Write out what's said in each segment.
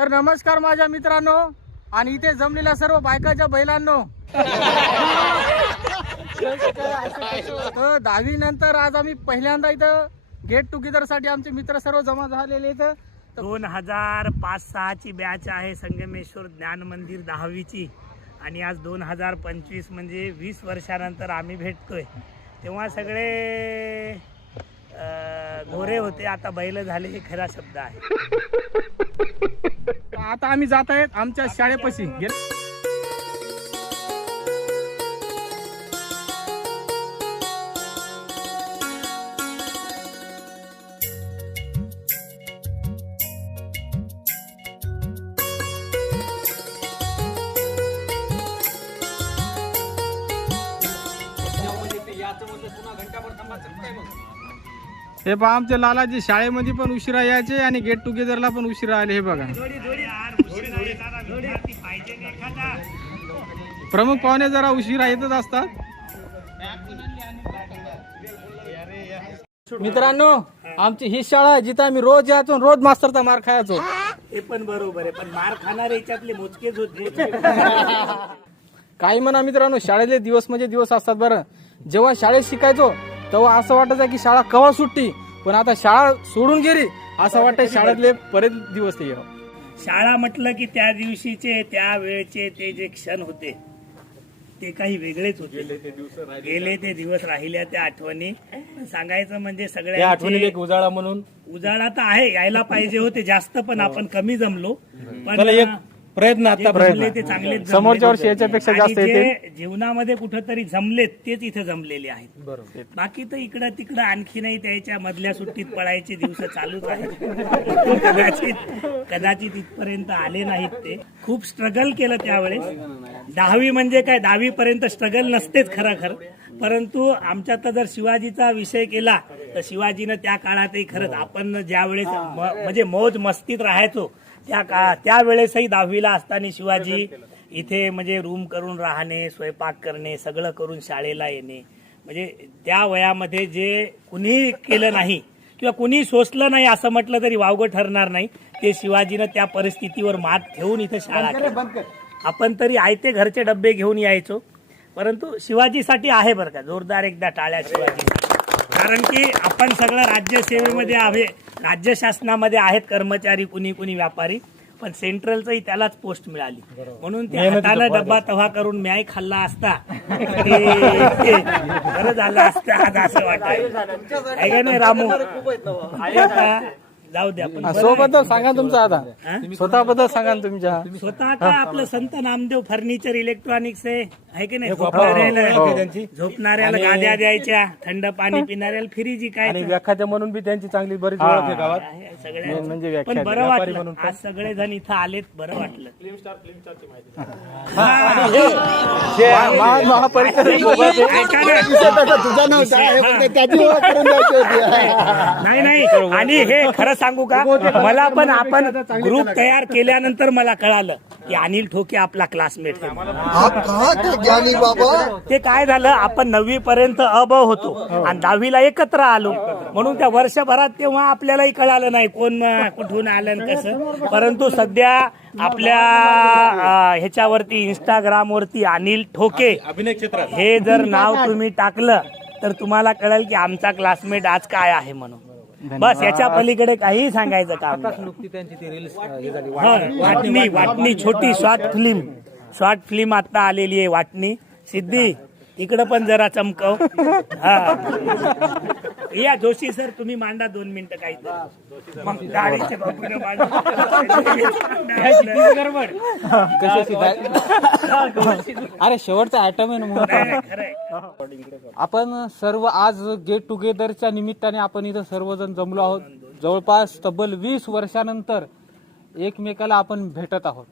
तर नमस्कार माझ्या मित्रांनो आणि इथे जमलेल्या सर्व बायकाच्या बैलांनो. तर 10वी नंतर आज आम्ही पहिल्यांदा इथं गेट टुगेदर साठी आमचे मित्र सर्व जमा झालेले इथं. 2005-06 ची बॅच आहे संगमेश्वर ज्ञान मंदिर 10वीची आणि आज 2025 म्हणजे 20 वर्षानंतर आम्ही भेटतोय. तेव्हा सगळे गोरे होते, आता बैल झाले हे खरा शब्द आहे. आता आम्ही जात आहेत आमच्या शाळेपाशी. हे पहा आमचे लालाजी शाळेमध्ये पण उशिरा यायचे आणि गेट टुगेदरला पण उशिरा आले. हे बघा प्रमुख पाहुणे जरा उशिरा येतच असतात. मित्रांनो आमची ही शाळा आहे जिथं आम्ही रोज यायचो, रोज मास्तरचा मार खायचो. हे पण बरोबर आहे, पण मार खाणारे याच्यातले मोजकेच होते. काही म्हणा मित्रांनो, शाळेतले दिवस म्हणजे दिवस असतात. बरं, जेव्हा शाळेत शिकायचो तेव्हा असं वाटायचं की शाळा केव्हा सुट्टी, पण आता शाळा सोडून गेली असं वाटतं शाळेतले बरेच दिवस ते. शाळा म्हटलं की त्या दिवशीचे त्या वेळचे ते जे क्षण होते ते काही वेगळेच होते. गेले ते दिवस राहिल्या त्या आठवणी. सांगायचं म्हणजे सगळ्या आठवणी एक उजाळा म्हणून. उजाळा तर आहे, यायला पाहिजे होते जास्त, पण आपण कमी जमलो. पण प्रयत्न आता जमले ते चांगलेच. समोरच्या वर्षी याच्यापेक्षा जास्त येते. जीवनामध्ये कुठंतरी जमलेत तेच इथे जमलेले आहेत. बाकी तर इकडं तिकडं आणखी नाही, त्याच्या मधल्या सुट्टीत पळायचे दिवस चालूच आहेत. कदाचित इथपर्यंत आले नाहीत. ते खूप स्ट्रगल केलं त्यावेळेस. 10वी म्हणजे काय, 10वी पर्यंत स्ट्रगल नसतेच खरं, परंतु आमच्यात जर शिवाजीचा विषय केला तर शिवाजीनं त्या काळातही खरंच आपण ज्या वेळेस म्हणजे मौज मस्तीत राहायचो त्यावेळेसही 10वीला असताना शिवाजी इथे म्हणजे रूम करून राहणे, स्वयंपाक करणे, सगळं करून शाळेला येणे, म्हणजे त्या वयामध्ये जे कुणी केलं नाही किंवा कुणी सोसलं नाही असं म्हटलं तरी वावगं ठरणार नाही. ते शिवाजीनं त्या परिस्थितीवर मात ठेवून इथे शाळा केली. आपण तरी आयते घरचे डब्बे घेऊन यायचो, परंतु शिवाजीसाठी आहे बरं का, जोरदार एकदा टाळ्या शिवाजी. कारण की आपण सगळं राज्यसेवेमध्ये आहे, राज्य शासनामध्ये आहेत कर्मचारी, कुणी व्यापारी, पण सेंट्रलचंही त्यालाच पोस्ट मिळाली. म्हणून त्या हातानं डब्बा तव्हा करून म्याय खाल्ला असता ते बरं झालं असतं आज असं वाटतं आहे का नाही रामू? जाऊ द्या. सोबत सांगा तुमचं, आता स्वतःबद्दल सांगा तुमच्या. स्वतः काय आपलं संत नामदेव फर्निचर इलेक्ट्रॉनिक्स आहे की नाही. झोपणाऱ्याला गाद्या द्यायच्या, थंड पाणी पिणाऱ्याला फ्रीजी काय व्याख्याते म्हणून बी त्यांची चांगली बरीच ओळख आहे गावात. सगळ्या म्हणजे पण बरं वाटलं आज सगळे जण इथं आलेत, बरं वाटलं. नाही आणि हे खरं सांगू का, मला पण आपण ग्रुप तयार केल्यानंतर मला कळालं की अनिल ठोके आपला क्लासमेट आहे. ते काय झालं, आपण 9वी पर्यंत अ होतो आणि 10वीला एकत्र आलो, म्हणून त्या वर्षभरात तेव्हा आपल्यालाही कळालं नाही कोण कुठून आलं कसं. परंतु सध्या आपल्या ह्याच्यावरती इंस्टाग्रामवरती अनिल ठोके अभिनय क्षेत्रात हे जर नाव तुम्ही टाकलं तर तुम्हाला कळेल की आमचा क्लासमेट आज काय आहे म्हणून. बस याच्या पलीकडे काही सांगायचं काम नाही. वाटणी छोटी शॉर्ट फिल्म आता आलेली आहे. वाटणी सिद्धी इकडं पण जरा चमकव. या जोशी सर तुम्ही मांडा 2 मिनिटं काही मग गाडीचे अरे शेवटचा आयटम आहे. आपण सर्व आज गेट टुगेदरच्या निमित्ताने आपण इथं सर्वजण जमलो आहोत. जवळपास तब्बल 20 वर्षानंतर एकमेकाला आपण भेटत आहोत.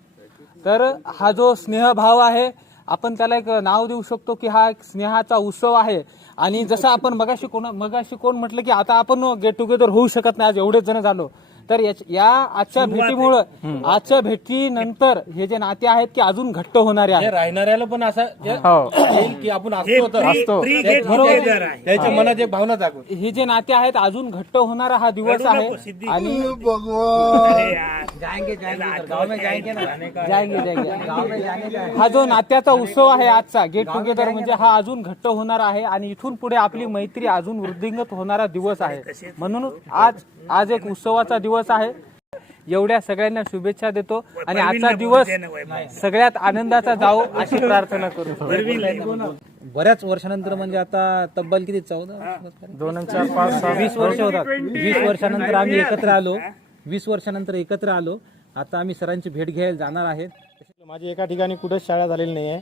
तर हा जो स्नेहभाव आहे आपण त्याला एक नाव देऊ शकतो की हा एक स्नेहाचा उत्सव आहे. आणि जसं आपण मगाशी कोण म्हटलं की आता आपण गेट टुगेदर होऊ शकत नाही, आज एवढेच जण झालो, तर या आजच्या भेटीमुळं आजच्या भेटीनंतर हे जे नाते आहेत की अजून घट्ट होणारे हे आहेत. राहणाऱ्याला पण असं येईल की आपण असतो तर प्री गेट टुगेदर आहे. त्याच्या मनात एक भावना जागो. हे जे नाते आहेत अजून घट्ट होणारा हा दिवस रडू आहे नको, सिद्धी. आणि अरे यार. हा जो नात्याचा उत्सव आहे आजचा गेट टुगेदर म्हणजे हा अजून घट्ट होणार आहे आणि इथून पुढे आपली मैत्री अजून वृद्धिंगत होणारा दिवस आहे. म्हणून आज एक उत्सवाचा दिवस आहे. एवढ्या सगळ्यांना शुभेच्छा देतो आणि आजचा दिवस सगळ्यात आनंदाचा जावो अशी प्रार्थना करू. बऱ्याच वर्षानंतर म्हणजे आता तब्बल किती 20 वर्ष होतात. 20 वर्षानंतर आम्ही एकत्र आलो. 20 वर्षानंतर एकत्र आलो. आता आम्ही सरांची भेट घ्यायला जाणार आहेत. माझी एका ठिकाणी कुठेच शाळा झालेली नाही आहे,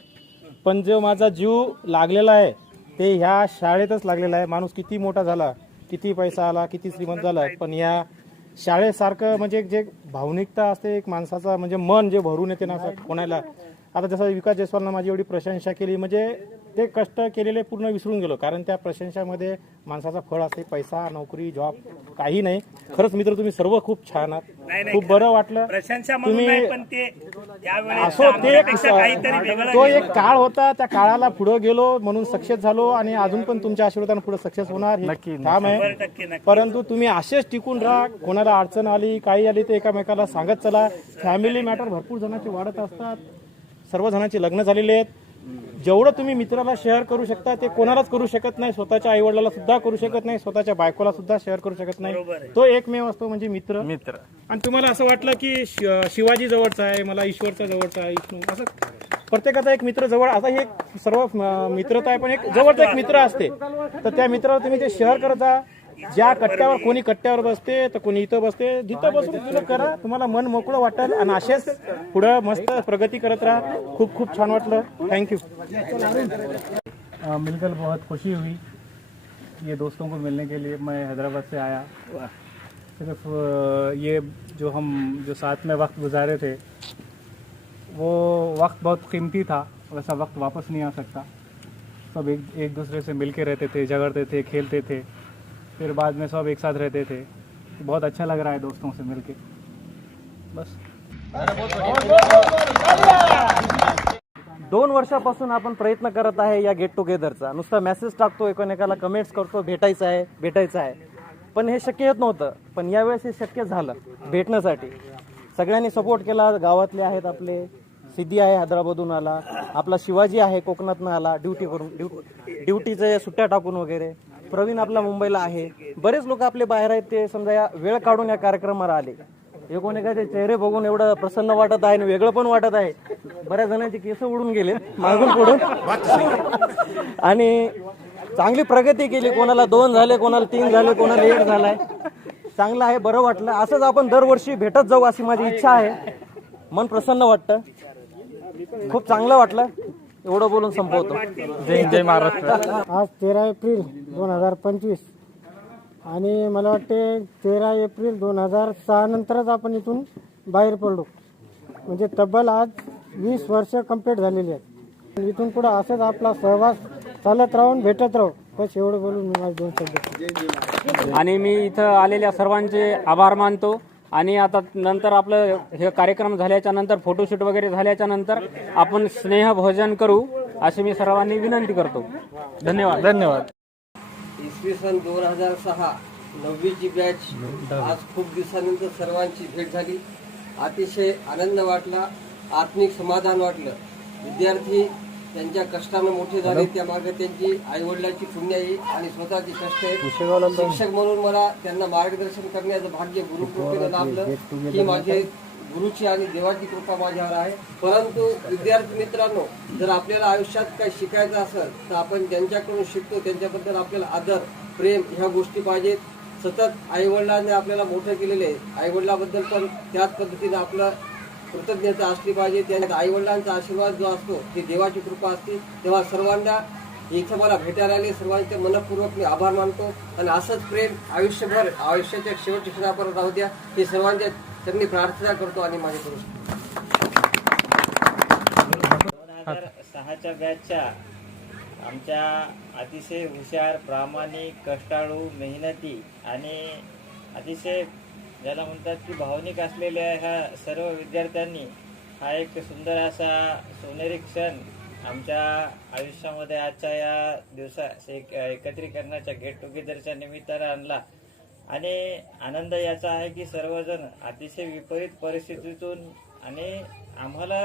पण जो माझा जीव लागलेला आहे ते ह्या शाळेतच लागलेला आहे. माणूस किती मोठा झाला, किती पैसा आला, किती श्रीमंत झाला, पण या शाळेसारखं म्हणजे जे भावनिकता असते एक माणसाचा म्हणजे मन जे भरून येते ना असं कोणाला. आता जसं विकास जयस्वालनं माझी एवढी प्रशंसा केली म्हणजे ते कष्ट केलेले पूर्ण विसरून गेलो, कारण त्या प्रशंसामध्ये माणसाचा फळ असते. पैसा, नोकरी, जॉब काही नाही. खरंच मित्र तुम्ही सर्व खूप छान आहात, खूप बरं वाटलं. प्रशंसा म्हणून तुम्ही नाही, पण ते त्यावेळेस असो ते आमच्यापेक्षा काहीतरी वेगळं तो केलं. एक काळ होता, त्या काळाला पुढे गेलो म्हणून सक्सेस झालो आणि अजून पण तुमच्या आशीर्वादाने पुढे सक्सेस होणार हे ठाम आहे. 100% नक्की. परंतु तुम्ही असेच टिकून राहा. कोणाला अडचण आली, काही आली ते एकामेकाला सांगत चला. फॅमिली मॅटर भरपूर जणांची वाढत असतात, सर्व जणांची लग्न झालेली आहेत. जेवढं तुम्ही मित्राला शेअर करू शकता ते कोणालाच करू शकत नाही. स्वतःच्या आई वडिलाला सुद्धा करू शकत नाही, स्वतःच्या बायकोला सुद्धा शेअर करू शकत नाही. तो एकमेव असतो म्हणजे मित्र. आणि तुम्हाला असं वाटलं की शिवाजी जवळचा आहे, मला ईश्वरचा जवळचा आहे, विष्णू, असं प्रत्येकाचा एक मित्र जवळ. आता हे सर्व मित्रता आहे, पण एक जवळचा एक मित्र असते. तर त्या मित्राला तुम्ही ते शेअर करत जा. ज्या कट्ट्यावर कोणी कट्ट्यावर बसते तर कोणी इथं बसते, जिथं बसून तुला करा, तुम्हाला मन मोकळं वाटेल आणि असेच पुढं मस्त प्रगती करत राहा. खूप खूप छान वाटलं. थँक्यू. मिलकर बहुत खुशी हुई. ये दोस्तों को मिलने के लिए मैं हैदराबाद से आया. सिर्फ ये जो साथ में वक्त गुजारे थे वो वक्त बहुत कीमती था. वैसा वक्त वापस नहीं आ सकता. सब एक दूसरे से मिल के रहते थे, झगड़ते थे, खेलते थे, फिर बाद में सब एक साथ रहते थे. बहुत अच्छा लग रहा है दोस्तों से मिलके. बस 2 वर्षापासून आपण प्रयत्न करत आहे या गेट टुगेदरचा. नुसता मेसेज टाकतो, एकमेकाला कमेंट्स करतो, भेटायचं आहे. पण हे शक्य होत नव्हतं. पण यावेळेस हे शक्य झालं भेटण्यासाठी. सगळ्यांनी सपोर्ट केला. गावातले आहेत आपले, सिद्धी आहे हैदराबादहून आला, आपला शिवाजी आहे कोकणातनं आला ड्युटीचे सुट्ट्या टाकून वगैरे. प्रवीण आपला मुंबईला आहे. बरेच लोक आपले बाहेर आहेत, ते समजा या वेळ काढून या कार्यक्रमाला आले. एकोणेकाचे चेहरे बघून एवढं प्रसन्न वाटत आहे आणि वेगळं पण वाटत आहे. बऱ्याच जणांचे केस उडून गेले मागून पुढून आणि चांगली प्रगती केली. कोणाला 2 झाले, कोणाला 3 झाले, कोणाला 1 झालाय. चांगलं आहे, बरं वाटलं. असंच आपण दरवर्षी भेटत जाऊ अशी माझी इच्छा आहे. मन प्रसन्न वाटतं, खूप चांगलं वाटलं. एवढं बोलून संपवतो. जय महाराष्ट्र. आज 13 एप्रिल 2025 आणि मला वाटते 13 एप्रिल 2006 नंतरच आपण इथून बाहेर पडलो. म्हणजे तब्बल आज 20 वर्ष कंप्लीट झालेली आहेत. इथून पुढे असंच आपला सहवास चालत राहून भेटत राहू. बस एवढं बोलून मी माझे 2 शब्द. आणि मी इथं आलेल्या सर्वांचे आभार मानतो. आणि आता नंतर आपलं हे कार्यक्रम झाल्याच्या नंतर फोटोशूट वगैरे झाल्याच्या नंतर आपण स्नेहभोजन करू अशी मी सर्वांनी विनंती करतो. धन्यवाद. इसवी सन 2006 9वीची बॅच. आज खूप दिवसानंतर सर्वांची भेट झाली. अतिशय आनंद वाटला, आत्मिक समाधान वाटलं. विद्यार्थी त्यांच्या कष्टानं मोठे झाले, त्या मागे त्यांची आईवडिलांची पुण्य आहे आणि स्वतःची कष्ट आहे. शिक्षक म्हणून मला त्यांना मार्गदर्शन करण्याचं भाग्य गुरुकृपेनं लाभलं. ही माझे गुरुची आणि देवाची कृपा माझ्यावर आहे. परंतु विद्यार्थी मित्रांनो, जर आपल्याला आयुष्यात काही शिकायचं असेल तर आपण ज्यांच्याकडून शिकतो त्यांच्याबद्दल आपल्याला आदर, प्रेम ह्या गोष्टी पाहिजेत. सतत आईवडिलांनी आपल्याला मोठं केलेले आहे, आईवडिलाबद्दल पण त्याच पद्धतीने आपलं कृतज्ञता असली पाहिजे. त्यात आईवडिलांचा आशीर्वाद जो असतो ती देवाची कृपा असते. तेव्हा सर्वांना इथं मला भेटायला आले सर्वांचे मनपूर्वक मी आभार मानतो. आणि असंच प्रेम आयुष्यभर, आयुष्याच्या शेवटच्या क्षणापर्यंत राहू द्या हे सर्वांच्या त्यांनी प्रार्थना करतो आणि माझे करू. 2006च्या बॅचच्या आमच्या अतिशय हुशार, प्रामाणिक, कष्टाळू, मेहनती आणि अतिशय ज्याला म्हणतात की भावनिक असलेल्या ह्या सर्व विद्यार्थ्यांनी हा एक सुंदर असा सोनेरी क्षण आमच्या आयुष्यामध्ये आजच्या या दिवसा एकत्रीकरणाच्या गेट टुगेदरच्या निमित्तानं आणला. आणि आनंद याचा आहे की सर्वजण अतिशय विपरीत परिस्थितीतून आणि आम्हाला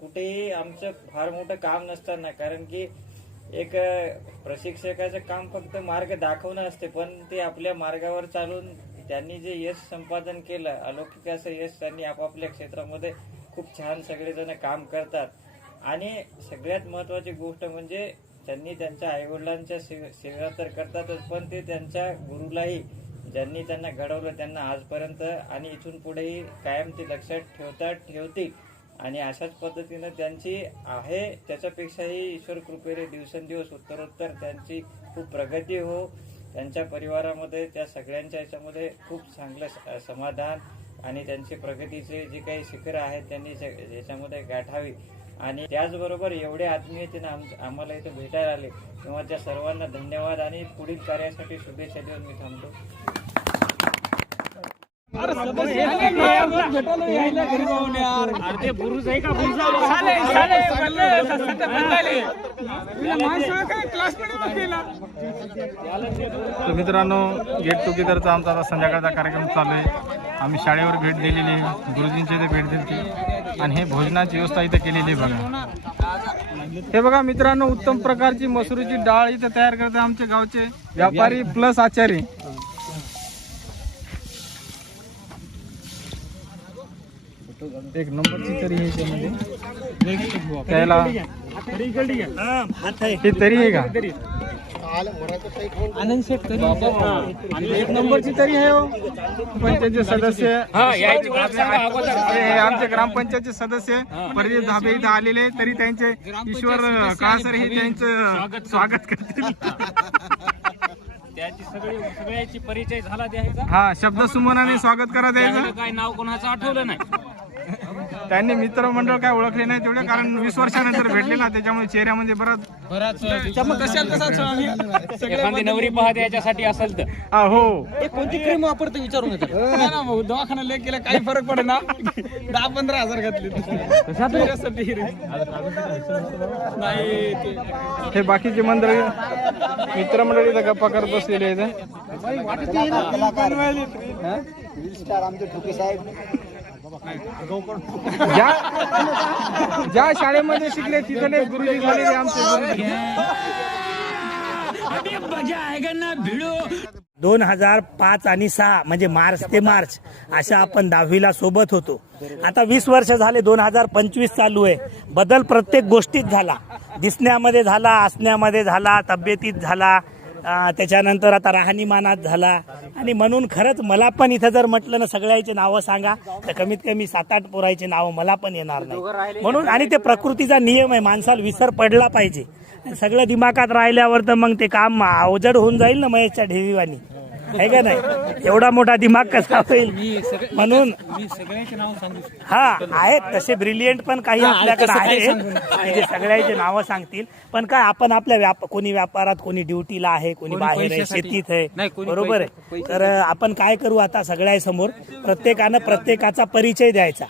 कुठेही आमचं फार मोठं काम नसताना, कारण की एक प्रशिक्षकाचं काम फक्त मार्ग दाखवणं असते, पण ते आपल्या मार्गावर चालून त्यांनी जे यश संपादन केलं, अलौकिक असं यश त्यांनी आपापल्या क्षेत्रामध्ये खूप छान सगळेजण काम करतात. आणि सगळ्यात महत्त्वाची गोष्ट म्हणजे त्यांनी त्यांच्या आईवडिलांच्या सेवा तर करतातच, पण ते त्यांच्या गुरुलाही ज्यांनी त्यांना घडवलं त्यांना आजपर्यंत आणि इथून पुढेही कायम ते लक्षात ठेवतील. आणि अशाच पद्धतीनं त्यांची आहे त्याच्यापेक्षाही ईश्वर कृपेने दिवसेंदिवस उत्तरोत्तर त्यांची खूप प्रगती हो. त्यांच्या परिवारामध्ये त्या सगळ्यांच्या याच्यामध्ये खूप चांगलं समाधान आणि त्यांची प्रगतीचे जे काही शिखरं आहेत त्यांनी याच्यामध्ये गाठावी. आणि त्याचबरोबर एवढे आत्मीयतेनं आम्हाला इथं भेटायला आले तेव्हा त्या सर्वांना धन्यवाद आणि पुढील कार्यासाठी शुभेच्छा देऊन मी थांबतो. तर मित्रांनो, गेट टुगेदरचा आमचा आता संध्याकाळचा कार्यक्रम चालू आहे. आम्ही शाळेवर भेट दिलेली आहे, गुरुजींची इथे भेट दिली आणि हे भोजनाची व्यवस्था इथे केलेली आहे. बघा, हे बघा मित्रांनो, उत्तम प्रकारची मसुरीची डाळ इथे तयार करते आमचे गावचे व्यापारी प्लस आचारी. एक नंबरची तरी आहे त्यामध्ये, त्याला हे तरी आहे का आनंद शेठ एक नंबरची तरी आहे हो. पंचायतचे सदस्य आमचे ग्रामपंचायतचे सदस्य परदीप धाबे इथं आलेले, तरी त्यांचे ईश्वर काळसर हे त्यांचं स्वागत करतील. त्याची सगळ्याची परिचय झाला द्यायचा. हा, शब्द सुमनाने स्वागत करा द्यायचं. काय नाव कोणाचं आठवलं नाही. त्यांनी मित्रमंडळ काय ओळखले नाही तेवढे, कारण 20 वर्षानंतर भेटले ना, त्याच्यामुळे चेहऱ्यामध्ये बराच एखादी नवरी पाहते याच्यासाठी असेल तर हो. कोणती क्रीम वापरते विचारून दवाखाना लेख केला काही फरक पडे ना. 10-15 हजार घातले हे बाकीचे मंडळी मित्रमंडळी इथं गप्पा करत बसलेले आहेत. ज्या शाळेमध्ये शिकले तिथले गुरुजी झालेले आमचे गुरुजी. 2005 आणि 6 म्हणजे मार्च ते मार्च अशा आपण 10वीला सोबत होतो. आता 20 वर्ष झाले, 2025 चालू आहे. बदल प्रत्येक गोष्टीत झाला, दिसण्यामध्ये झाला, असण्यामध्ये झाला, तब्येतीत झाला, त्याच्यानंतर आता राहणीमानात झाला. आणि म्हणून खरंच मला पण इथं जर म्हटलं ना सगळ्याचे नावं सांगा तर कमीत कमी 7-8 पोरायचे नावं मला पण येणार नाही. म्हणून आणि ते प्रकृतीचा नियम आहे, माणसाला विसर पडला पाहिजे. सगळं दिमागात राहिल्यावर तर मग ते काम अवजड होऊन जाईल ना, महेशच्या ढेरीवानी आहे का नाही. एवढा मोठा दिमाग कसा होईल. म्हणून मी सगळ्यांचे नाव सांगू. हा आहेत तसे ब्रिलियंट पण काही आपल्याकडे आहेत जे सगळ्याचे नावं सांगतील. पण काय आपण आपल्या कोणी व्यापारात, कोणी ड्युटीला आहे, कोणी बाहेर आहे, शेतीत आहे, बरोबर आहे. तर आपण काय करू आता सगळ्यासमोर प्रत्येकानं प्रत्येकाचा परिचय द्यायचा,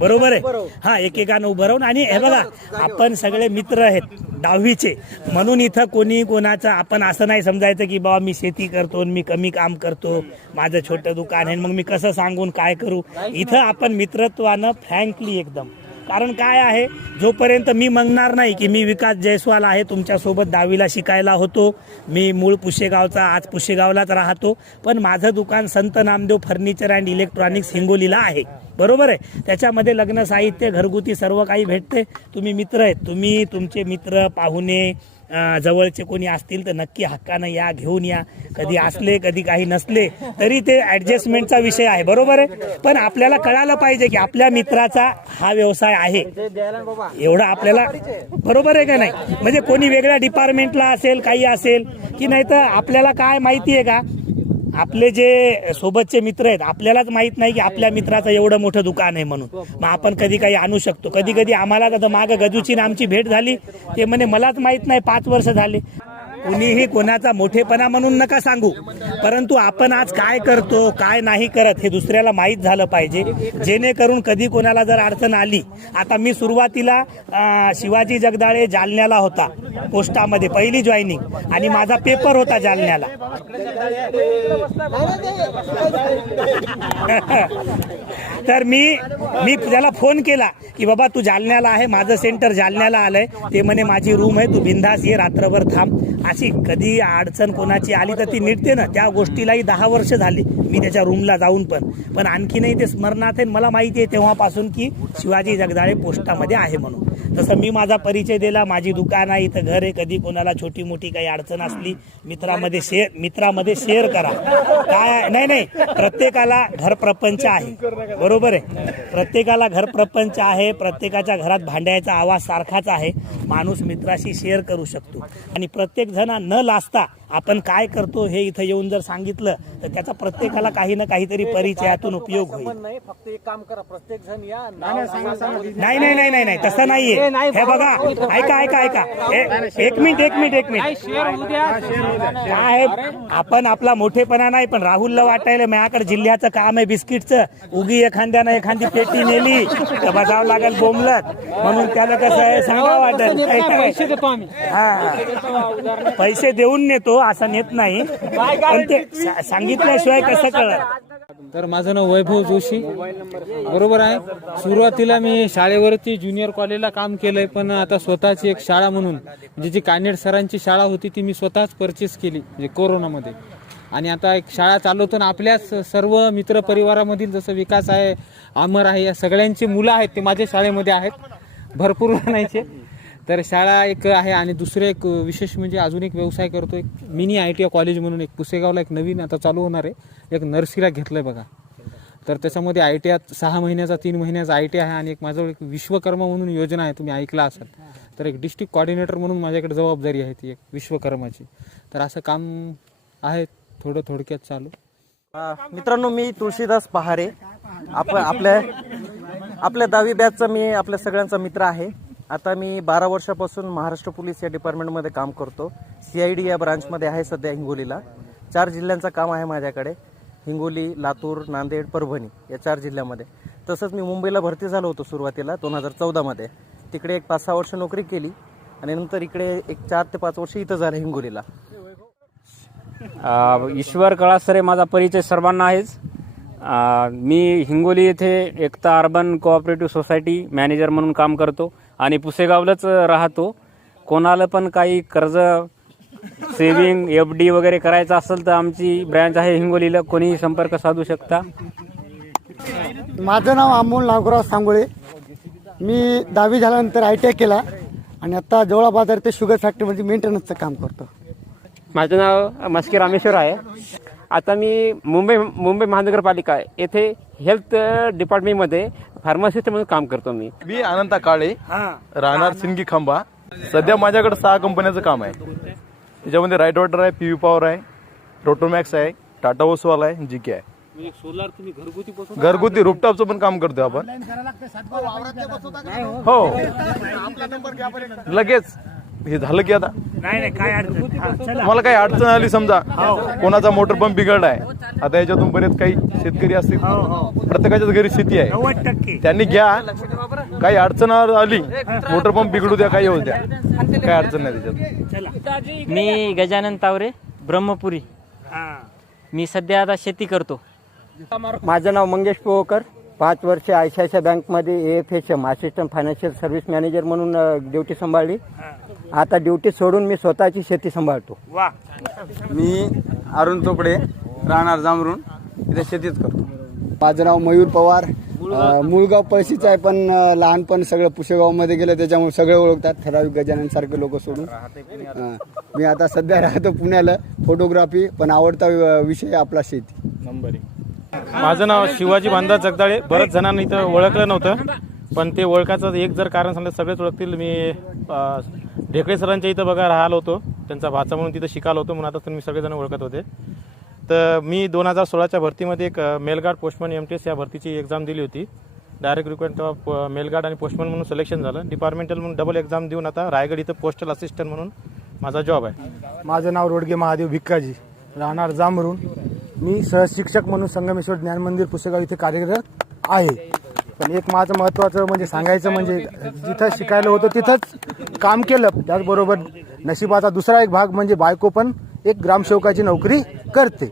बरोबर आहे. हा, एकेकानं उभं राहून. आणि हे बघा, आपण सगळे मित्र आहेत 10वीचे, म्हणून इथं कोणी कोणाचं आपण असं नाही समजायचं की बाबा मी शेती करतो, मी कमी काम करतो, माझं छोटं दुकान आहे, मग मी कसं सांगून काय करू. इथं आपण मित्रत्वानं फ्रँकली एकदम, कारण काय आहे, जोपर्यंत मी म्हणणार नाही की मी विकास जयस्वाल आहे, तुमच्यासोबत 10वीला शिकायला होतो, मी मूळ पुशेगावचा, आज पुशेगावलाच राहतो, पण माझं दुकान संत नामदेव फर्निचर अँड इलेक्ट्रॉनिक्स हिंगोलीला आहे, बरोबर आहे. त्याच्यामध्ये लग्न साहित्य, घरगुती सर्व काही भेटते. तुम्ही मित्र आहेत, तुम्ही तुमचे मित्र, पाहुणे, जवळचे कोणी असतील तर नक्की हक्कानं या, घेऊन या. कधी असले, कधी काही नसले तरी ते ऍडजस्टमेंटचा विषय आहे, बरोबर आहे. पण आपल्याला कळायला पाहिजे की आपल्या मित्राचा हा व्यवसाय आहे, एवढं आपल्याला, बरोबर आहे का नाही. म्हणजे कोणी वेगळ्या डिपार्टमेंटला असेल, काही असेल की नाही, तर आपल्याला काय माहिती आहे का, आपले जे सोबतचे मित्र आहेत आपल्यालाच माहित नाही की आपल्या मित्राचं एवढं मोठं दुकान आहे म्हणून. मग आपण कधी काही आणू शकतो. कधी कधी आम्हाला मागं गजूची आमची भेट झाली, ते म्हणे मलाच माहित नाही, 5 वर्ष झाले. कुणीही कोणाचा मोठेपणा म्हणून नका सांगू, परंतु आपण आज काय करतो काय नाही करत हे दुसऱ्याला माहीत झालं पाहिजे, जेणेकरून कधी कोणाला जर अडचण आली. आता मी सुरुवातीला शिवाजी जगदाळे जालन्याला होता, पोस्टामध्ये पहिली जॉईनिंग, आणि माझा पेपर होता जालन्याला. तर मी त्याला फोन केला की बाबा तू जालन्याला आहे, माझं सेंटर जालन्याला आलंय. ते म्हणे माझी रूम आहे, तू बिंदास ये, रात्रभर थांब. अशी कधी अडचण कोणाची आली तर ती मिटते ना. त्या गोष्टीलाही 10 वर्ष झाली मी त्याच्या रूमला जाऊन, पण आणखीनही ते स्मरणात आहे. मला माहिती आहे तेव्हापासून की शिवाजी जगदाळे पोस्टामध्ये आहे म्हणून. तसं मी माझा परिचय दिला, माझी दुकान आहे, इथं घर आहे. कधी कोणाला छोटी मोठी काही अडचण असली मित्रामध्ये शेअर करा. काय नाही, प्रत्येकाला घर प्रपंच आहे, बरोबर आहे. प्रत्येकाला घर प्रपंच आहे, प्रत्येकाच्या घरात भांड्याचा आवाज सारखाच आहे. माणूस मित्राशी शेअर करू शकतो, आणि प्रत्येक जण न लाजता आपण काय करतो हे इथं येऊन जर सांगितलं तर त्याचा प्रत्येकाला काही ना काहीतरी परिचयातून उपयोग होईल. फक्त एक काम करा, प्रत्येक जण या. नाही, तसं नाहीये. हे बघा, ऐका. एक मिनिट. काय आपण आपला मोठेपणा नाही, पण राहुलला वाटायला माझ्याकडे जिल्ह्याचं काम आहे बिस्किटचं, उगी एखाद्यानं एखादी पेटी नेली तर बजावं लागेल बोंबलत, म्हणून त्याला कसं आहे सांगा वाटेल. पैसे देऊन नेतो असं नेत नाही, पण ते सांगितल्याशिवाय कसं कळत. तर माझं नाव वैभव जोशी, बरोबर आहे. सुरुवातीला मी शाळेवरती ज्युनियर कॉलेजला काम केलंय, पण आता स्वतःची एक शाळा म्हणून, म्हणजे जी कानेड सरांची शाळा होती ती मी स्वतःच परचेस केली म्हणजे कोरोनामध्ये. आणि आता एक शाळा चालवतो ना. आपल्याच सर्व मित्र परिवारामधील जसं विकास आहे, अमर आहे, या सगळ्यांची मुलं आहेत ते माझ्या शाळेमध्ये आहेत, भरपूर आणायचे. तर शाळा एक आहे, आणि दुसरं एक विशेष म्हणजे अजून एक व्यवसाय करतो, एक मिनी ITI कॉलेज म्हणून एक पुसेगावला एक नवीन आता चालू होणार आहे, एक नर्सरीला घेतलंय बघा. तर त्याच्यामध्ये ITI 6 महिन्याचा 3 महिन्याचा ITI आहे, आणि एक माझं एक विश्वकर्मा म्हणून योजना आहे, तुम्ही ऐकला असाल. तर एक डिस्ट्रिक्ट कोऑर्डिनेटर म्हणून माझ्याकडे जबाबदारी आहे ती एक विश्वकर्माची. तर असं काम आहे थोडक्यात चालू. मित्रांनो, मी तुळशीदास पहारे, आपल्या 10वी बॅचचा मी आपल्या सगळ्यांचा मित्र आहे. आता मी 12 वर्षापासून महाराष्ट्र पोलीस या डिपार्टमेंटमध्ये काम करतो. CID या ब्रांचमध्ये आहे सध्या हिंगोलीला. 4 जिल्ह्यांचं काम आहे माझ्याकडे, हिंगोली, लातूर, नांदेड, परभणी या 4 जिल्ह्यामध्ये. तसंच मी मुंबईला भरती झालो होतो सुरुवातीला 2014मध्ये. तिकडे एक 5-6 वर्ष नोकरी केली, आणि नंतर इकडे एक 4 ते 5 वर्ष इथं झालं हिंगोलीला. ईश्वर कळासरे माझा परिचय सर्वांना आहेच. मी हिंगोली येथे एकता अर्बन कोऑपरेटिव्ह सोसायटी मॅनेजर म्हणून काम करतो, आणि पुसेगावलाच राहतो. कोणाला पण काही कर्ज, सेविंग, FD वगैरे करायचं असेल तर आमची ब्रँच आहे हिंगोलीला, कोणीही संपर्क साधू शकता. माझं नाव अमोल नागराव सांगोळे. मी 10वी झाल्यानंतर ITI केला, आणि आता जवळा बाजार ते शुगर फॅक्टरीमध्ये मेंटेनन्सचं काम करतो. माझं नाव मस्के रामेश्वर आहे. आता मी मुंबई महानगरपालिका येथे हेल्थ डिपार्टमेंटमध्ये फार्मासिस्ट म्हणून काम करतो. मी अनंता काळे, राहणार सिंगी खांबा. सध्या माझ्याकडे 6 कंपन्याचं काम आहे. त्याच्यामध्ये राईट वॉटर आहे, PV पॉवर आहे, रोटोमॅक्स आहे, टाटा ओसवाल आहे, GK आहे. सोलार तुम्ही घरगुती रूफटॉपचं पण काम करतोय आपण. हो, लगेच हे झालं की आता नाही काय अडचण. तुम्हाला काही अडचण आली, समजा कोणाचा मोटर पंप बिघडलाय, आता याच्यातून बरेच काही शेतकरी असतील, प्रत्येकाच्याच घरी शेती आहे, 90% त्यांनी घ्या. काही अडचण आली, मोटर पंप बिघडू द्या, काही होऊ द्या, काही अडचण नाही त्याच्यात. मी गजानन तावरे, ब्रह्मपुरी. मी सध्या आता शेती करतो. माझं नाव मंगेश पोहकर. 5 वर्ष ICICI बँकमध्ये AFHM assistant financial service manager म्हणून ड्युटी सांभाळली. आता ड्युटी सोडून मी स्वतःची शेती सांभाळतो. मी अरुण चोपडे, राहणार जामरून, इथे शेतीच करतो. माझं नाव मयूर पवार, मूळगाव पळशीचं आहे, पण लहानपण सगळं पुशेगावमध्ये गेलं, त्याच्यामुळे सगळे ओळखतात, ठराविक गजानन सारखे लोक सोडून. मी आता सध्या राहतो पुण्याला, फोटोग्राफी, पण आवडता विषय आपला शेती. माझं नाव शिवाजी बांधा जगदाळे. बरेच जणांनी इथं ओळखलं नव्हतं, पण ते ओळखायचं एक जर कारण सांगितलं सगळेच ओळखतील. मी ढेकळे सरांच्या इथं बघा राहिलो होतो, त्यांचा भाचा म्हणून तिथं शिकालो होतो, म्हणून आता तुम्ही सगळेजण ओळखत होते. तर मी 2016च्या भरतीमध्ये एक मेलगार्ड पोस्टमन MTS या भरतीची एक्झाम दिली होती. डायरेक्ट रिक्रुटमेंट ऑफ मेलगार्ड आणि पोस्टमन म्हणून सिलेक्शन झालं. डिपार्टमेंटल म्हणून डबल एक्झाम देऊन आता रायगड इथं पोस्टल असिस्टंट म्हणून माझा जॉब आहे. माझं नाव रोडगे महादेव भिक्काजी, राहणार जांभरून. मी सहशिक्षक म्हणून संगमेश्वर ज्ञान मंदिर पुसेगाव इथे कार्यरत आहे. पण एक माझं महत्त्वाचं म्हणजे सांगायचं म्हणजे जिथं शिकायला होतं तिथंच काम केलं. त्याचबरोबर नशिबाचा दुसरा एक भाग म्हणजे बायको पण एक ग्रामसेवकाची नोकरी करते.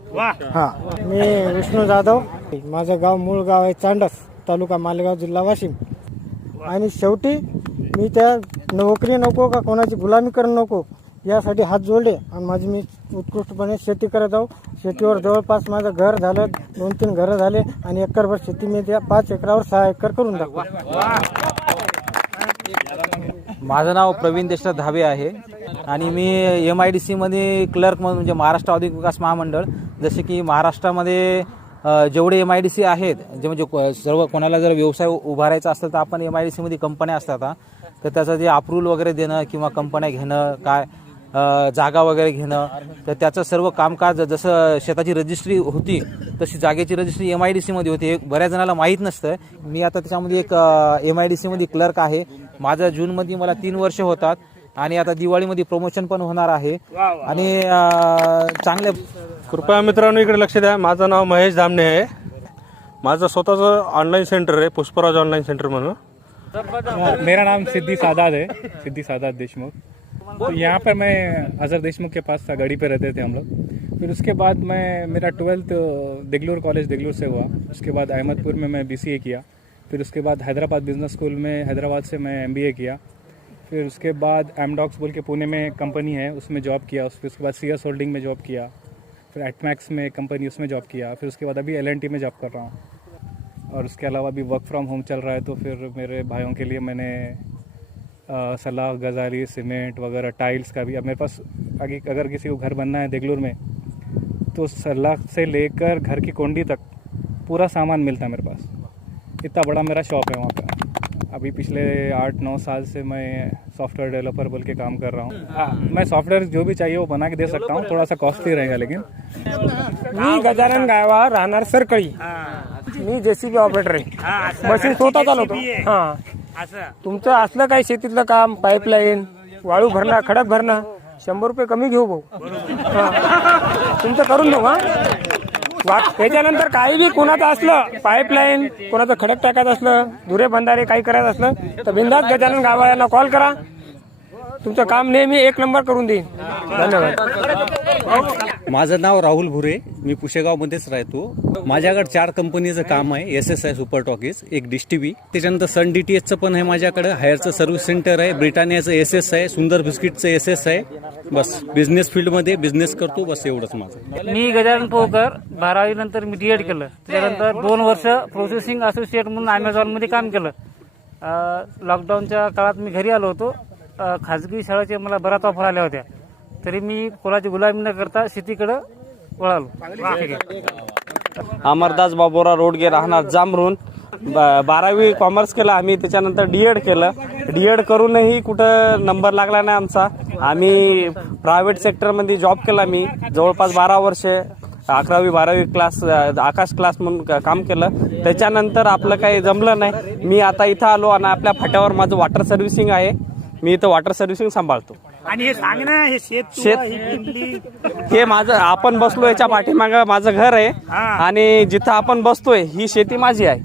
हां, मी विष्णू जाधव, माझं गाव मूळ गाव आहे चांडस, तालुका मालेगाव, जिल्हा वाशिम. आणि शेवटी मी त्या नोकरी नको का कोणाची गुलामी करणं नको यासाठी हात जोडले आणि माझी मी उत्कृष्टपणे शेती करत आहो. शेतीवर जवळपास माझं घर झालं, 2-3 घरं झाले आणि एकरभर शेती मी त्या 5 एकरावर 6 एकर करून दाखवा. माझं नाव प्रवीण देशराज धाबे आहे आणि मी MIDC मध्ये क्लर्क म्हणून, म्हणजे महाराष्ट्र औद्योगिक विकास महामंडळ. जसे की महाराष्ट्रामध्ये जेवढे MIDC आहेत, जे म्हणजे सर्व कोणाला जर व्यवसाय उभारायचा असेल तर आपण MIDC मध्ये कंपन्या असतात, तर त्याचं जे अप्रूव्हल वगैरे देणं किंवा कंपन्या घेणं, काय जागा वगैरे घेणं, तर त्याचं सर्व कामकाज जसं शेताची रजिस्ट्री होती तशी जागेची रजिस्ट्री MIDC मध्ये होती. बऱ्याच जणाला माहीत नसतं. मी आता त्याच्यामध्ये एक MIDC मध्ये क्लर्क आहे. माझं जूनमध्ये मला 3 वर्ष होतात आणि आता दिवाळीमध्ये प्रमोशन पण होणार आहे. आणि चांगल्या कृपया मित्रांनो इकडे लक्ष द्या. माझं नाव महेश धामणे आहे. माझं स्वतःचं ऑनलाईन सेंटर आहे, पुष्पराज ऑनलाईन सेंटर म्हणून. मेरा नाम सिद्धि सादात है, सिद्धि सादात देशमुख. तो यहाँ पर मैं अजहर देशमुख के पास था, गाड़ी पे रहते थे हम लोग. फिर उसके बाद मेरा 12th देगलूर कॉलेज देगलूर से हुआ. उसके बाद अहमदपुर में मैं BCA किया. फिर उसके बाद हैदराबाद बिजनेस स्कूल में हैदराबाद से मैं MBA किया. फिर उसके बाद एमडॉक्स बोल के पुणे में कंपनी है, उसमें जॉब किया. उसके बाद CS होल्डिंग में जॉब किया. फिर एटमैक्स में कंपनी, उसमें जॉब किया. फिर उसके बाद अभी LNT में जॉब कर रहा हूँ. और उसके अलावा अभी वर्क फ्रॉम होम चल रहा है, तो फिर मेरे भाइयों के लिए मैंने सलाह, गजाली, सीमेंट वगैरह, टाइल्स का भी. अब मेरे पास आगे अगर किसी को घर बनना है देगलूर में तो सलाह से लेकर घर की कोंडी तक पूरा सामान मिलता है मेरे पास. इतना बड़ा मेरा शॉप है वहाँ पर. अभी पिछले 8-9 साल से मैं सॉफ्टवेयर डेवलपर बोल के काम कर रहा हूँ. हाँ, मैं सॉफ्टवेयर जो भी चाहिए वो बना के दे सकता हूँ, थोड़ा सा कॉस्टली रहेगा लेकिन. मी गजानन गायवा, राहणार सरकळी. मी JCB ऑपरेटर आहे. मशीन स्वतः चालवतो. हां, तुमचं असलं काही शेतीतलं काम, पाईपलाईन, वाळू भरणं, खडक भरणं, 100 रुपये कमी घेऊ भाऊ. तुमचं करून देऊ. त्याच्यानंतर काही बी कोणाचं असलं, पाईपलाईन, कोणाचं खडक टाकायचं असलं, धुरे बंधारे काही करायचं असलं तर बिंदास गजानन गावा यांना कॉल करा. तुमचं काम नेहमी 1 नंबर करून देईन. धन्यवाद. माझं नाव राहुल भुरे, मी पुशेगावमध्येच राहतो. माझ्याकडे 4 कंपनीचं काम आहे. SSI सुपर टॉकीज, एक डिस्टिबी, त्याच्यानंतर सन DTHचं पण आहे माझ्याकडे. हायरचं सर्व्हिस सेंटर आहे. ब्रिटानियाचं SS आहे. सुंदर बिस्किटचं SS आहे. बस बिझनेस फील्डमध्ये बिझनेस करतो, बस एवढंच माझं. मी गजानन पोहकर, 12वी नंतर मी DED केलं. त्याच्यानंतर 2 वर्ष प्रोसेसिंग असोसिएट म्हणून Amazonमध्ये काम केलं. लॉकडाऊनच्या काळात मी घरी आलो होतो. खाजगी शाळेचे मला बऱ्याच ऑफर आल्या होत्या, तरी मी कोणाची गुलामी न करता शेतीकडे वळालो. अमरदास बाबोरा रोडगे, राहणार जांभरून. 12वी कॉमर्स केलं आम्ही. त्याच्यानंतर DED केलं. DED करूनही कुठं नंबर लागला नाही आमचा. आम्ही प्रायव्हेट सेक्टरमध्ये जॉब केला. मी जवळपास 12 वर्ष 11वी 12वी क्लास, आकाश क्लास म्हणून काम केलं. त्याच्यानंतर आपलं काही जमलं नाही. मी आता इथं आलो आणि आपल्या फाट्यावर माझं वॉटर सर्व्हिसिंग आहे. मी इथं वॉटर सर्व्हिसिंग सांभाळतो. आणि हे सांग ना, हे शेत हे माझं, आपण बसलो याच्या पाठीमागं माझं घर आहे आणि जिथं आपण बसतोय ही शेती माझी आहे.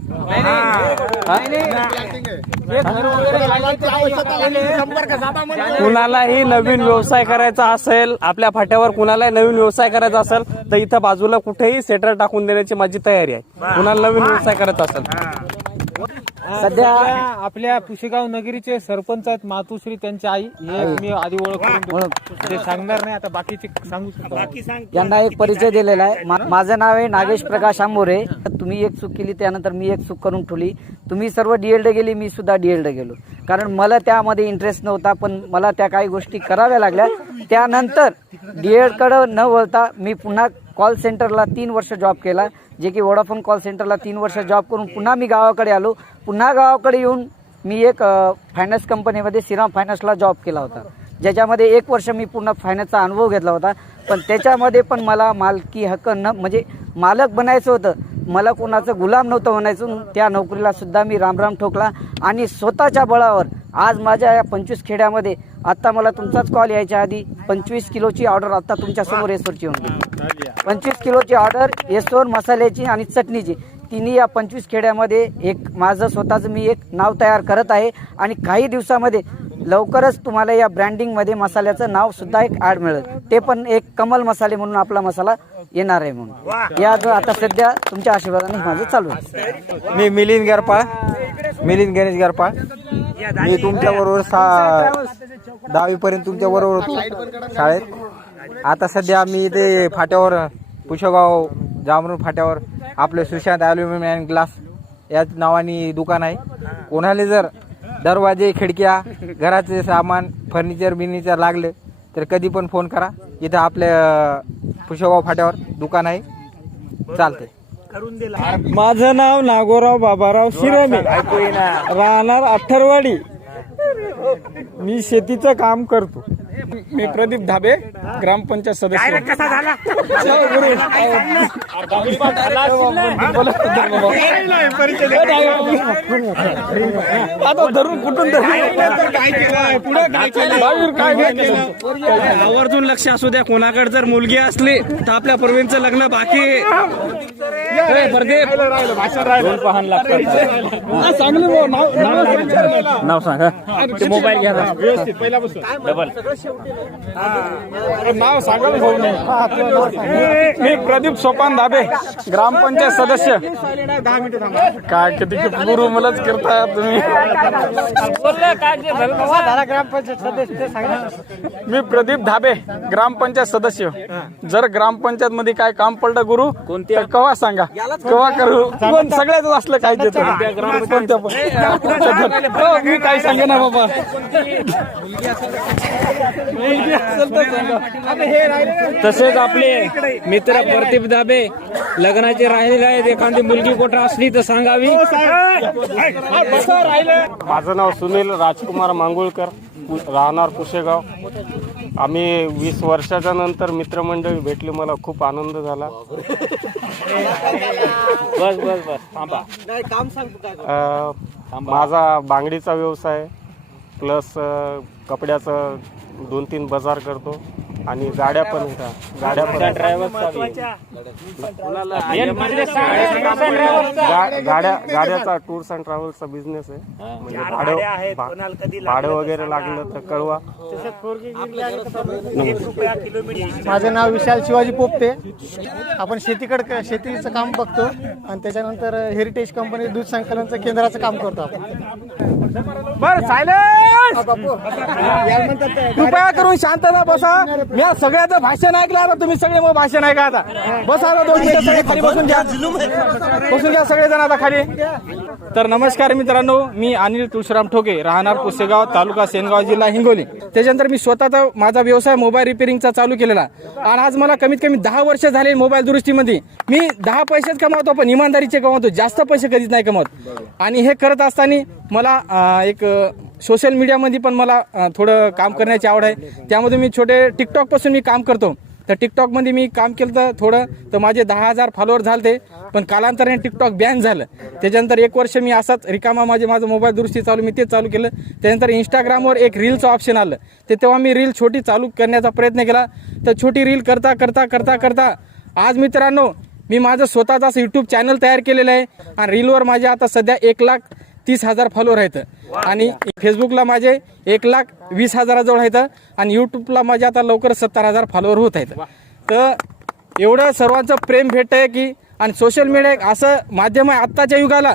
कुणालाही नवीन व्यवसाय करायचा असेल, आपल्या फाट्यावर कुणालाही नवीन व्यवसाय करायचा असेल तर इथं बाजूला कुठेही सेटर टाकून देण्याची माझी तयारी आहे. कुणाला नवीन व्यवसाय करायचा असेल. सध्या आपल्या पुशेगाव नगरीचे सरपंच आहेत मातुश्री, त्यांची आई. हे मी आधी ओळख सांगणार नाही, आता बाकीचे सांगू शकतो. यांना एक परिचय दिलेला आहे. माझं नाव आहे नागेश प्रकाश आंबोरे. तुम्ही एक चूक केली, त्यानंतर मी एक चूक करून ठेवली. तुम्ही सर्व DED गेली, मी सुद्धा DED गेलो, कारण मला त्यामध्ये इंटरेस्ट नव्हता. पण मला त्या काही गोष्टी कराव्या लागल्या. त्यानंतर DED कडे न वळता मी पुन्हा कॉल सेंटरला 3 वर्ष जॉब केला, जे की वोडाफोन कॉल सेंटरला 3 वर्ष जॉब करून पुन्हा मी गावाकडे आलो. पुन्हा गावाकडे येऊन मी एक फायनान्स कंपनीमध्ये श्रीराम फायनान्सला जॉब केला होता. ज्याच्यामध्ये 1 वर्ष मी पूर्ण फायनान्सचा अनुभव घेतला होता. पण त्याच्यामध्ये पण मला मालकी हक्क न म्हणजे मालक बनायचं होतं, मला कोणाचं गुलाम नव्हतं म्हणायचं. त्या नोकरीला सुद्धा मी रामराम ठोकला आणि स्वतःच्या बळावर आज माझ्या या 25 खेड्यामध्ये आत्ता मला तुमचाच कॉल यायच्या आधी 25 किलोची ऑर्डर आत्ता तुमच्यासमोर येसोरची येऊन गेली. 25 किलोची ऑर्डर येसोर मसाल्याची आणि चटणीची, तिन्ही या 25 खेड्यामध्ये एक माझं स्वतःचं मी एक नाव तयार करत आहे. आणि काही दिवसामध्ये लवकरच तुम्हाला या ब्रँडिंगमध्ये मसाल्याचं नाव सुद्धा एक ॲड मिळेल, ते पण एक कमल मसाले म्हणून आपला मसाला येणार आहे. म्हणून या आता सध्या तुमच्या आशीर्वादाने माझं चालू आहे. मी मिलिंद गणेश गरपाळ. मी तुमच्याबरोबर 10वी पर्यंत तुमच्याबरोबर होतो शाळेत. आता सध्या मी इथे फाट्यावर पुष्यगाव जामरून फाट्यावर आपले सुशांत ॲल्युमिनियम अँड ग्लास या नावाने दुकान आहे. कोणाला जर दरवाजे खिडक्या घराचे सामान फर्निचर लागले तर कधी पण फोन करा. इथं आपल्या पुष्यगाव फाट्यावर दुकान आहे, चालते. माझं नाव नागोराव बाबाराव शिरमे, राहणार अठ्ठरवाडी. मी शेतीचं काम करतो. मी प्रदीप धाबे, ग्रामपंचायत सदस्य. कसा झाला आता धरून कुठून आवर्जून लक्ष असू द्या. कोणाकडे जर मुलगी असली तर आपल्या प्रवीणचं लग्न बाकी. नाव सांगा, मोबाईल घ्या व्यवस्थित पहिल्यापासून डबल नाव सांगा. मी प्रदीप सोपान धाबे, ग्रामपंचायत सदस्य. काय किती गुरु मलाच करता तुम्ही. ग्रामपंचायत सदस्य मी प्रदीप धाबे, ग्रामपंचायत सदस्य. जर ग्रामपंचायत मध्ये काय काम पडलं गुरु कोणत्या कवा सांगा, कवा करू. पण सगळ्याच असलं काय देतो कोणत्या पण. मी काय सांगे ना बाबा. तसेच आपले मित्र प्रदीप धाबे लग्नाचे राहिलेले आहेत. एखादी मुलगी कोठा असली तर सांगावी. माझं नाव सुनील राजकुमार मांगुळकर, राहणार पुशेगाव. आम्ही 20 वर्षाच्या नंतर मित्रमंडळी भेटली, मला खूप आनंद झाला. माझा बांगडीचा व्यवसाय प्लस कपड्याचं 2-3 बाजार करतो आणि गाड्या पण येतात. गाड्याचा टूर्स अँड ट्रॅव्हल्सचा बिझनेस आहे. म्हणजे भाडं वगैरे लागलं तर कळवा. माझं नाव विशाल शिवाजी पोपटे. आपण शेतीचं काम बघतो आणि त्याच्यानंतर हेरिटेज कंपनी दूध संकलनचं केंद्राचं काम करतो आपण. बरं सायलेंट, कृपया करून शांतता बसा. मी सगळ्याचं भाषण ऐकलं, आता तुम्ही सगळे मग भाषण ऐका. आता बसा, आता 2 मिनिटं सगळे खाली बसून घ्या सगळेजण आता खाली. तर नमस्कार मित्रांनो, मी अनिल तुळशीराम ठोके, राहणार पुसेगाव, तालुका सेनगाव, जिल्हा हिंगोली. त्याच्यानंतर मी स्वतःचा माझा व्यवसाय मोबाईल रिपेअरिंगचा चालू केलेला आणि आज मला कमीत कमी 10 वर्ष झाले मोबाईल दुरुस्तीमध्ये. मी 10 पैसेच कमावतो पण इमानदारीचे कमावतो, जास्त पैसे कधीच नाही कमवत. आणि हे करत असताना मला एक सोशल मीडियामध्ये पण मला थोडं काम करण्याची आवड आहे. त्यामध्ये मी छोटे टिकटॉकपासून मी काम करतो. तर टिकटॉकमध्ये मी काम केलं तर थोडं, तर माझे 10,000 फॉलोअर झाले. पण कालांतराने टिकटॉक बॅन झालं. त्याच्यानंतर 1 वर्ष मी असाच रिकामा माझं मोबाईल दुरुस्ती मी तेच चालू केलं. त्यानंतर इंस्टाग्रामवर एक रीलचं ऑप्शन आलं, ते तेव्हा मी रील छोटी चालू करण्याचा प्रयत्न केला. तर छोटी रील करता आज मित्रांनो मी माझं स्वतःचं असं यूट्यूब चॅनल तयार केलेलं आहे. आणि रीलवर माझे आता सध्या 1,30,000 फॉलोअर आहेत. आणि फेसबुकला माझे 1,20,000 जवळ आहेत. आणि यूट्यूबला माझे आता लवकर 70,000 फॉलोअर होत आहेत. तर एवढं सर्वांचं प्रेम भेटतं आहे की. आणि सोशल मीडिया एक असं माध्यम आहे आत्ताच्या युगाला,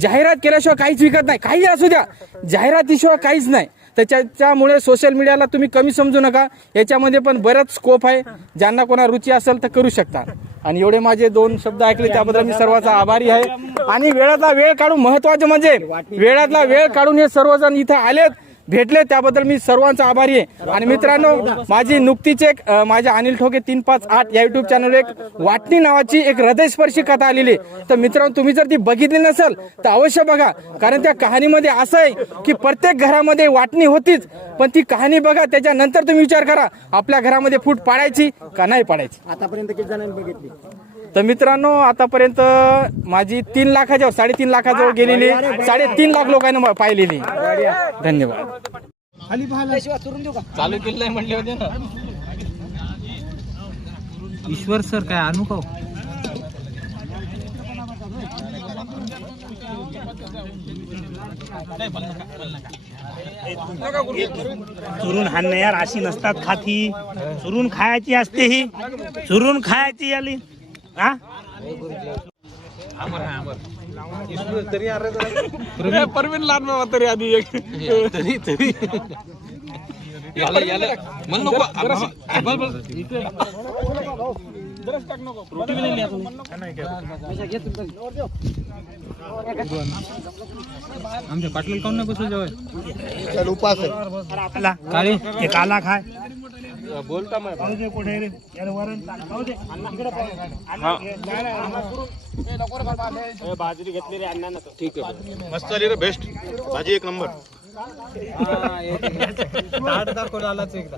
जाहिरात केल्याशिवाय काहीच विकत नाही. काही असू द्या, जाहिरातीशिवाय काहीच नाही. त्याच्यामुळे सोशल मीडियाला तुम्ही कमी समजू नका. याच्यामध्ये पण बराच स्कोप आहे. ज्यांना कोणा रुची असेल तर करू शकता. आणि एवढे माझे 2 शब्द ऐकले त्याबद्दल मी सर्वांचा आभारी आहे. आणि वेळातला वेळ काढून, महत्वाचं म्हणजे वेळातला वेळ काढून हे सर्वजण इथं आलेत. भेटले त्याबद्दल मी सर्वांचा आभारी आहे. आणि मित्रांनो, माझी नुकतीच एक माझ्या अनिल ठोके 358 या युट्यूब चॅनल एक वाटणी नावाची एक हृदयस्पर्शी कथा आलेली आहे. तर मित्रांनो, तुम्ही जर ती बघितली नसेल तर अवश्य बघा, कारण त्या कहाणीमध्ये असं आहे की प्रत्येक घरामध्ये वाटणी होतीच, पण ती कहाणी बघा, त्याच्यानंतर तुम्ही विचार करा आपल्या घरामध्ये फूट पाडायची का नाही पाडायची. आतापर्यंत किती जणांनी बघितली? तर मित्रांनो, आतापर्यंत माझी 3 लाखाजवळ 3.5 लाखाजवळ गेलेली, 3.5 लाख लोकांनी पाहिलेली. धन्यवाद. चालू केलं नाही म्हटले होते ना ईश्वर सर, काय अनुभव. चुरून हाण यार, अशी नसतात खाती. चुरून खायची असते ही, चुरून खायची आली. हा परवीन लहान बाबा तरी आधी एक तरी तरी याला म्हण नको आमच्या पाटला काऊन नाही बसू जेवाय उपास आपला काळी ते काला खाय बोलता मग कुठे रे यार वरण खाऊ दे इकडे बाजरी घेतली रे अण्णा. ठीक आहे, मस्त आली रे, बेस्ट भाजी, एक नंबर. दाखवलं आलाच एकदा.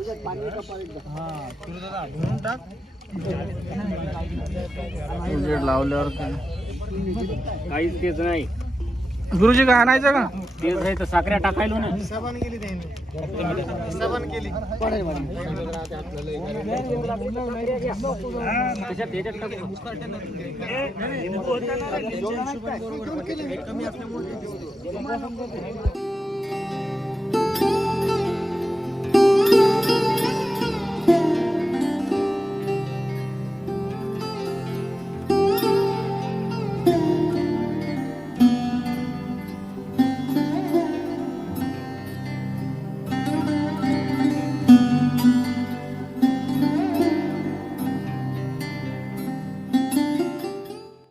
लावल्यावर काहीच तेच नाही. गुरुजी का आणायचं का? तेच आहे तर साखऱ्या टाकायलो ना. लिंबू होता ना रे.